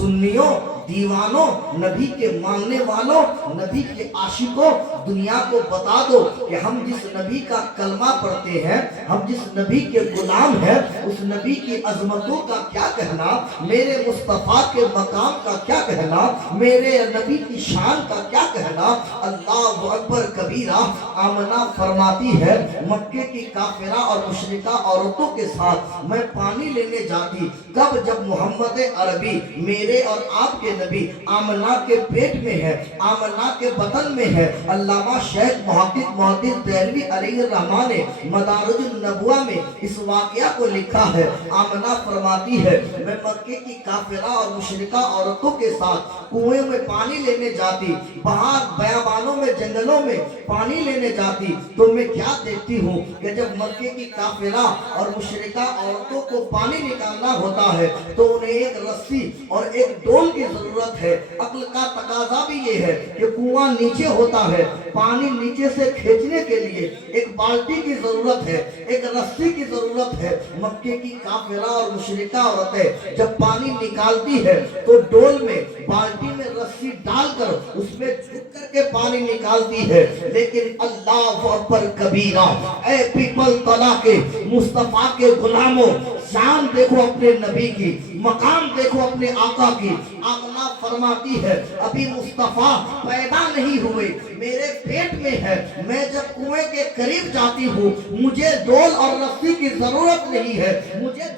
سنیوں، دیوانوں، نبی کے ماننے والوں، نبی کے عاشقوں، دنیا کو بتا دو کہ ہم جس نبی کا کلمہ پڑھتے ہیں، ہم جس نبی کے غلام ہیں، اس نبی کی عظمتوں کا کیا کہنا، میرے مصطفیٰ کے مقام کا کیا کہنا، میرے نبی کی شان کا کیا کہنا۔ اللہ اکبر کبیرہ۔ آمنہ فرماتی ہے مکے کی کافرہ اور مشرکہ عورتوں کے ساتھ میں پانی لینے جاتی، کب جب محمد عربی میرے اور آپ کے نبی آمنہ کے پیٹ میں ہے، آمنہ کے بطن میں ہے۔ علامہ شیخ محقق محدث دہلوی علیہ الرحمہ نے مدارج النبوہ میں اس واقعہ کو لکھا ہے۔ آمنہ فرماتی ہے میں مکے کی کافرہ اور مشرکہ عورتوں کے ساتھ کنویں میں پانی لینے جاتی، باہر بیابانوں میں جنگلوں میں پانی لینے جاتی، تو میں کیا دیکھتی ہوں کہ جب مکے کی کافرہ اور مشرکہ عورتوں کو پانی نکالنا ہوتا ہے تو انہیں ایک رسی اور ایک ڈول کی ضرورت ہے۔ عقل کا تقاضا بھی یہ ہے کہ کنواں نیچے ہوتا ہے، پانی نیچے سے کھینچنے کے لیے ایک بالٹی کی ضرورت ہے، ایک رسی کی ضرورت ہے۔ مکے کی کافرہ اور مشرکہ عورتیں جب پانی نکالتی ہے تو ڈول میں، بالٹی میں رسی ڈال کر اس میں جھک کر کے پانی نکالتی ہے، لیکن اللہ اکبر کبیرہ۔ اے پیپل تلا کے مصطفیٰ کے غلاموں، شان دیکھو اپنے نبی کی، مقام دیکھو اپنے آقا کی۔ آمنہ فرماتی ہے ابھی مصطفیٰ پیدا نہیں ہوئے، میرے پیٹ میں ہے، میں جب کنویں کے قریب جاتی ہوں مجھے ڈول اور رسی کی ضرورت نہیں ہے، مجھے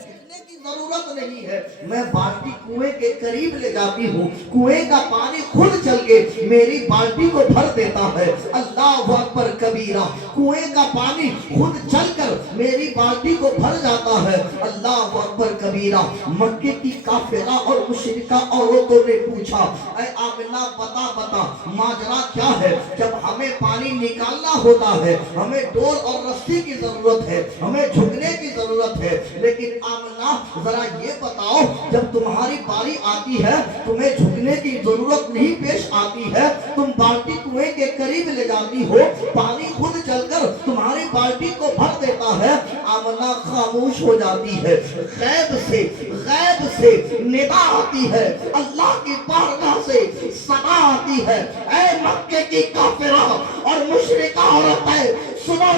ضرورت نہیں ہے، میں بالٹی کنویں کے قریب لے جاتی ہوں، کنویں کا پانی خود چل کے میری بالٹی کو بھر دیتا ہے۔ اللہ اکبر کبیرہ۔ کنویں کا پانی خود چل کر میری بالٹی کو بھر جاتا ہے۔ اللہ اکبر کبیرہ۔ مکے کی کافرہ اور مشرکہ عورتوں نے پوچھا اے آمنہ بتا ماجرا کیا ہے؟ جب ہمیں پانی نکالنا ہوتا ہے ہمیں ڈول اور رسی کی ضرورت ہے، ہمیں جھکنے کی ضرورت ہے، لیکن آمنہ ذرا یہ بتاؤ جب تمہاری باری آتی ہے تمہیں جھکنے کی ضرورت نہیں پیش آتی ہے، تم بالٹی کنویں کے قریب لے جاتی ہو، پانی خود چل کر تمہاری بالٹی کو بھر دیتا ہے۔ آمنہ خاموش ہو جاتی ہے۔ غیب سے ندا آتی ہے، اللہ کی بارگاہ سے صدا آتی ہے اے مکے کی کافرہ اور مشرکہ عورتیں سنو،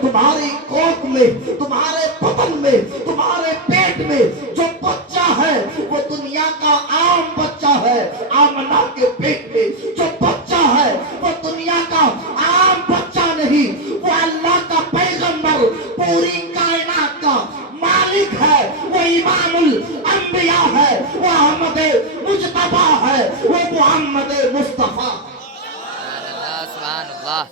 تمہاری کوکھ میں، تمہارے بطن میں، تمہارے پیٹ میں جو بچہ ہے وہ دنیا کا عام بچہ ہے۔ آمنہ کے پیٹ میں جو بچہ ہے وہ دنیا کا عام بچہ نہیں، وہ اللہ کا پیغمبر، پوری کائنات کا مالک ہے، وہ امام الانبیاء ہے، وہ احمد مجتبی ہے، وہ محمد مصطفیٰ۔ سبحان اللہ۔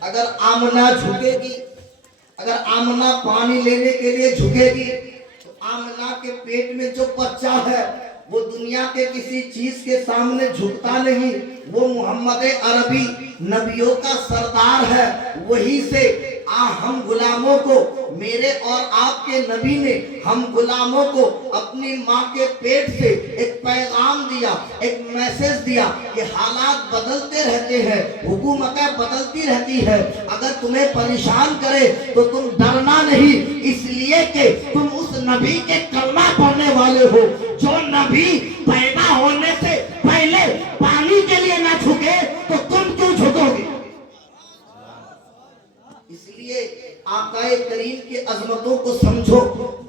اگر آمنہ جھکے گی، اگر آمنہ پانی لینے کے لیے جھکے گی تو آمنہ کے پیٹ میں جو بچہ ہے وہ دنیا کے کسی چیز کے سامنے جھکتا نہیں، وہ محمد عربی نبیوں کا سردار ہے۔ وہی سے ہم غلاموں کو، میرے اور آپ کے نبی نے ہم غلاموں کو اپنی ماں کے پیٹ سے ایک پیغام دیا، ایک میسج دیا کہ حالات بدلتے رہتے ہیں، حکومتیں بدلتی رہتی ہے، اگر تمہیں پریشان کرے تو تم ڈرنا نہیں، اس لیے کہ تم اس نبی کے کلمہ پڑھنے والے ہو۔ جو نبی پیدا ہونے سے پہلے پانی کے لیے نہ جھکے تو تم کیوں جھکو گے؟ اس لیے آقا کریم کی عظمتوں کو سمجھو،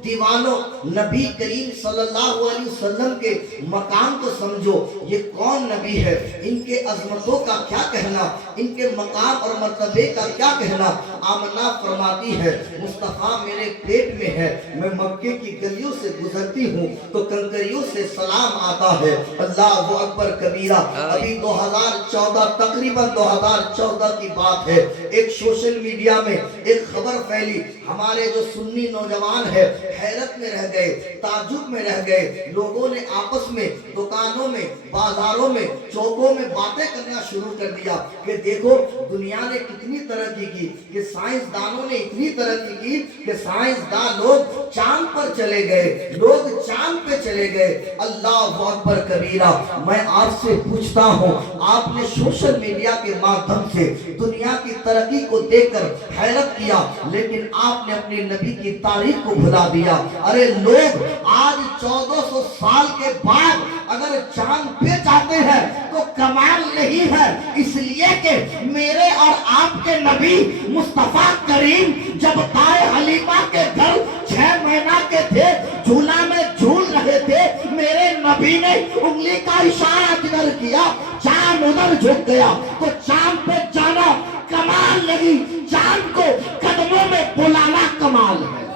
دیوانوں، نبی کریم صلی اللہ علیہ وسلم کے مقام کو سمجھو۔ یہ کون نبی ہے، ان کے عظمتوں کا کیا کہنا، ان کے مقام اور مرتبے کا کیا کہنا۔ آمنہ فرماتی ہے مصطفیٰ میرے پیٹ میں ہے، میں مکے کی گلیوں سے گزرتی ہوں تو کنکریوں سے سلام آتا ہے۔ اللہ اکبر کبیرہ۔ ابھی 2014 تقریباً 2014 کی بات ہے، ایک سوشل میڈیا میں ایک خبر پھیلی، ہمارے جو سنی نوجوان ہے حیرت میں رہ گئے، تعجب میں رہ گئے، لوگوں نے آپس میں دکانوں میں، بازاروں میں، چوکوں میں باتیں کرنا شروع کر دیا کہ دیکھو دنیا نے کتنی ترقی کی، کہ سائنسدانوں نے اتنی ترقی کی کہ سائنسدان لوگ چاند پر چلے گئے، لوگ چاند پہ چلے گئے۔ اللہ اکبر کبیرہ۔ میں آپ سے پوچھتا ہوں، آپ نے سوشل میڈیا کے مادھیم سے دنیا کی ترقی کو دیکھ کر حیرت किया, लेकिन आपने अपने नबी की तारीख को भुला दिया। अरे लोग आज 1400 साल के बाद अगर चांद पे जाते हैं तो कमाल नहीं है, इसलिए कि मेरे और आपके नबी मुस्तफा करीम जब ताए हलीमा के घर 6 महीना के थे, झूला में झूल रहे थे, मेरे नबी ने उंगली का इशारा जिधर किया, चांद उधर झुक गया। तो चांद पे जाना कमाल नहीं, चांद को कदमों में बुलाना कमाल है।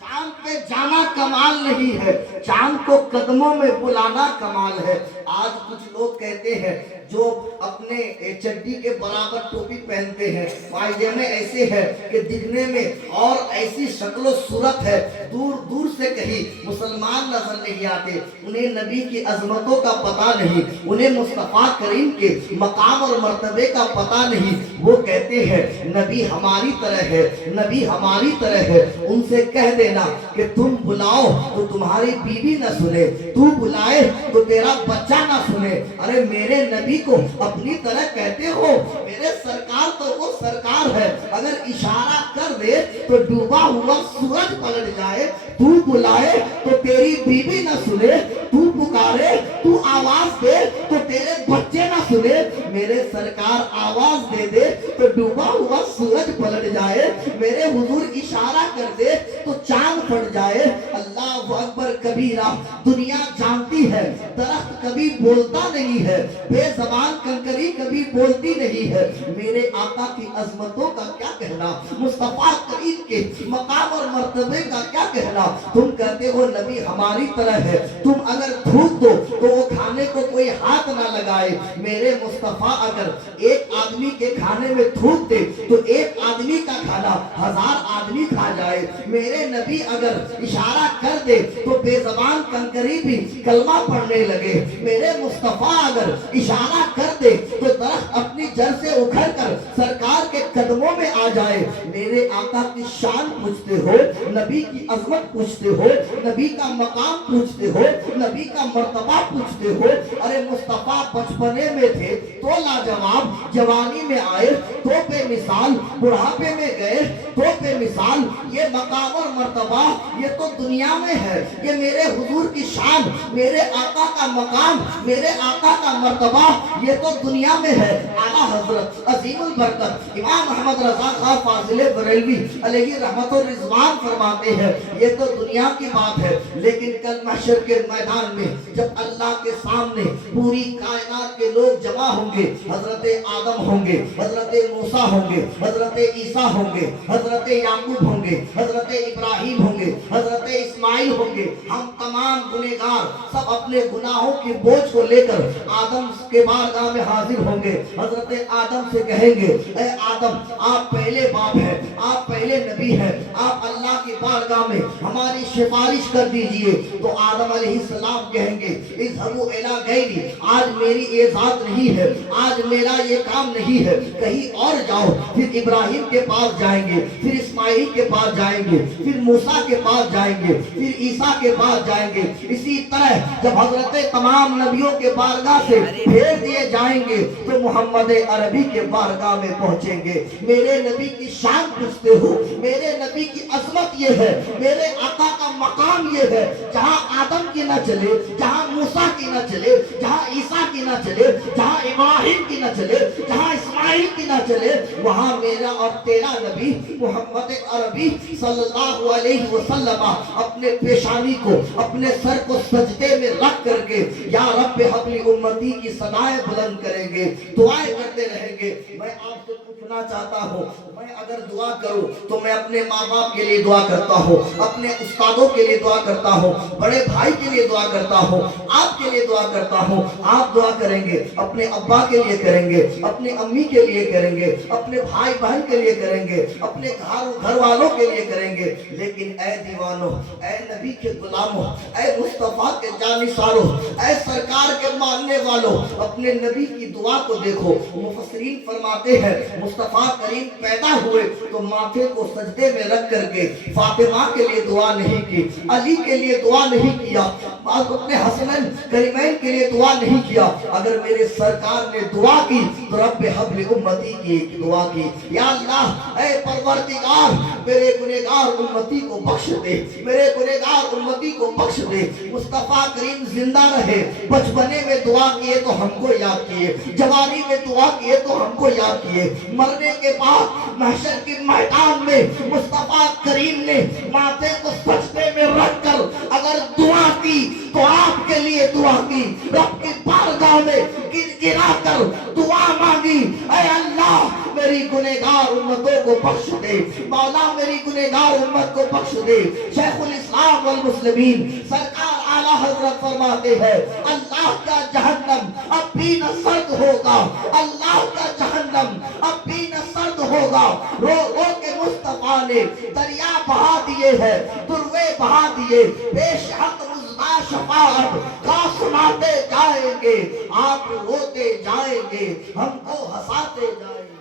चांद पे जाना कमाल नहीं है, चांद को कदमों में बुलाना कमाल है। आज कुछ लोग कहते हैं जो अपने चड्डी के बराबर टोपी पहनते हैं, पायजामे ऐसे है कि दिखने में और ऐसी शक्ल सूरत है, दूर दूर से कहीं मुसलमान नजर नहीं आते, उन्हें नबी की अजमतों का पता नहीं, उन्हें मुस्तफा करीम के मकाम और मर्तबे का पता नहीं। वो कहते हैं नबी हमारी तरह है, नबी हमारी तरह है। उनसे कह देना कि तुम बुलाओ तो तुम्हारी बीवी न सुने, तू बुलाए तो तेरा बच्चा ना सुने। अरे मेरे नबी को अपनी तरह कहते हो, मेरे सरकार तो वो सरकार है, अगर इशारा कर दे तो डूबा हुआ सूरज पलट जाए। तू बुलाए तो तेरी बीवी न सुने, तू पुकारे, तू आवाज दे तो तेरे बच्चे न सुने। मेरे सरकार आवाज दे दे तो डूबा हुआ सूरज पलट जाए, मेरे हुजूर इशारा कर दे तो चांद फट जाए। अल्लाह अकबर कबीरा। दुनिया जानती है दरख्त कभी बोलता नहीं है, बेज़बान कंकरी कभी बोलती नहीं है। मेरे आका की अजमतों का क्या कहना, मुस्तफा करीम के मकाम और मर्तबे का क्या कहना। तुम कहते हो नबी हमारी तरह है, तुम अगर थूक दो तो वो खाने को कोई हाथ ना लगाए। मेरे मुस्तफा अगर एक आदमी के खाने में थूक दे तो एक आदमी का खाना 1000 आदमी खा जाए। मेरे नबी अगर इशारा कर दे तो बेज़बान कंकरी भी कलमा पढ़ने लगे। मेरे मुस्तफा अगर इशारा कर दे तो दरख्त अपनी जड़ से उखड़ कर सरकार के कदमों में आ जाए। मेरे आका की शान पूछते हो, नबी की अजमत पूछते हो, नबी का मकाम पूछते हो, नबी का मर्तबा पूछते हो। अरे मुस्तफा बचपने में थे तो लाजवाब, जवानी में आए तो बेमिसाल, बुढ़ापे में गए तो बेमिसाल। ये मकाम और मर्तबा ये तो दुनिया में है, ये मेरे हुजूर की शान, मेरे आका का मकाम, मेरे आका का मर्तबा ये तो दुनिया में है। आला हजरत अजीमुल बरकत इमाम अहमद रजा खां फाजिले बरेलवी अलैहि रहमतुर रिजवान फरमाते हैं ये तो दुनिया की बात है, लेकिन कल महशर के मैदान में जब अल्लाह के सामने पूरी कायनात के लोग जमा होंगे, हजरत आदम होंगे, हजरत मूसा होंगे, हजरत ईसा होंगे, हजरत याकूब होंगे, हजरत इब्राहिम होंगे, हजरत इस्माइल होंगे, हम तमाम गुनहगार सब अपने गुनाहों के बोझ को लेकर आदम के बारगाह में हाजिर होंगे। हजरत आदम से कहेंगे ए आदम आप पहले बाप हैं, आप पहले नबी हैं, आप अल्लाह की बारगाह में हमारी सिफारिश कर दीजिए। तो आदम अलैहिस्सलाम कहेंगे इज़हबू इला गैरी, आज मेरी ये जात नहीं है, आज मेरा ये काम नहीं है, कहीं और जाओ। फिर इब्राहिम के पास जाएंगे, फिर इस्माइल के पास जाएंगे, फिर मूसा के पास जाएंगे, फिर ईसा के पास जाएंगे। इसी तरह जब हजरत तमाम नबियों के बारगाह से भेज दिए जाएंगे तो मोहम्मद अरबी के बारगाह में पहुंचेंगे। मेरे नबी की शान पूछते हो, मेरे नबी की अजमत ये है, मेरे आका का मकाम ये है, जहां आदम की ना चले, जहां मूसा की ना चले, जहां ईसा की ना चले, जहां इब्राहिम की ना चले, जहां इस्माइल की ना चले, वहां मेरा और तेरा नबी मोहम्मद अरबी सल्लल्लाहु अलैहि वसल्लम अपने पेशानी को, अपने सर को सजदे में रख करके या रब्बे हबली उम्मती की सदाएं बुलंद करेंगे, दुआएं करते रहेंगे। मैं आपसे पूछना चाहता हूँ, मैं अगर दुआ करूँ तो मैं अपने माँ बाप के लिए दुआ करता हूँ, अपने उस्तादों के लिए दुआ करता हूँ, बड़े भाई के लिए दुआ करता हूँ, आपके लिए दुआ करता हूँ। आप दुआ करेंगे, अपने अब्बा के लिए करेंगे, अपने अम्मी के लिए करेंगे, अपने भाई बहन के लिए करेंगे, अपने घर वालों के लिए करेंगे। लेकिन ऐ दीवानों, ऐ नबी के गुलामों, ऐ मुस्तफा के जानिसारों, ऐ सरकार के मानने वालों, अपने नबी की दुआ को देखो। मुफस्सिरीन फरमाते हैं मुस्तफा करीम पैदा हुए तो माथे को सजदे में रख करके फातिमा के लिए दुआ नहीं की, अली के लिए दुआ नहीं किया, अपने हसनैन करीमैन के लिए दुआ नहीं किया। अगर मेरे सरकार ने दुआ की तो रब्बे हब्ल उम्मती की एक दुआ की, या अल्लाह ऐ परवरदिगार मेरे गुनहगार उम्मती को बख्श दे, मेरे गुनहगार उम्मती को बख्श दे। मुस्तफा करीम जिंदा रहे, बचपने में दुआ किए तो हमको याद किए, जवानी में दुआ किए तो हमको याद किए, मरने के बाद महशर के मैदान में मुस्तफा करीम ने माथे को सजदे में रख कर अगर दुआ की तो आपके लिए दुआ की, रब की बारगाह में गिरा कर दुआ मांगी, ऐ अल्लाह मेरी गुनहगार उम्मतों को बख्श दे, मौला मेरी गुनहगार उम्मत को बख्श दे। शेखुल इस्लाम वल मुस्लिमीन सरकार आला हजरत फरमाते हैं, अल्लाह का जहन्नम अब भी न सर्द होगा, अल्लाह का जहन्नम अब भी न सर्द होगा। रो रो के मुस्तफा ने दरिया बहा दिए हैं, दुर्वे बहा दिए, बेशक मुज़्ज़ा शफाअत का सुनाते जाएंगे, आप रोते जाएंगे, हमको हंसाते जाएंगे।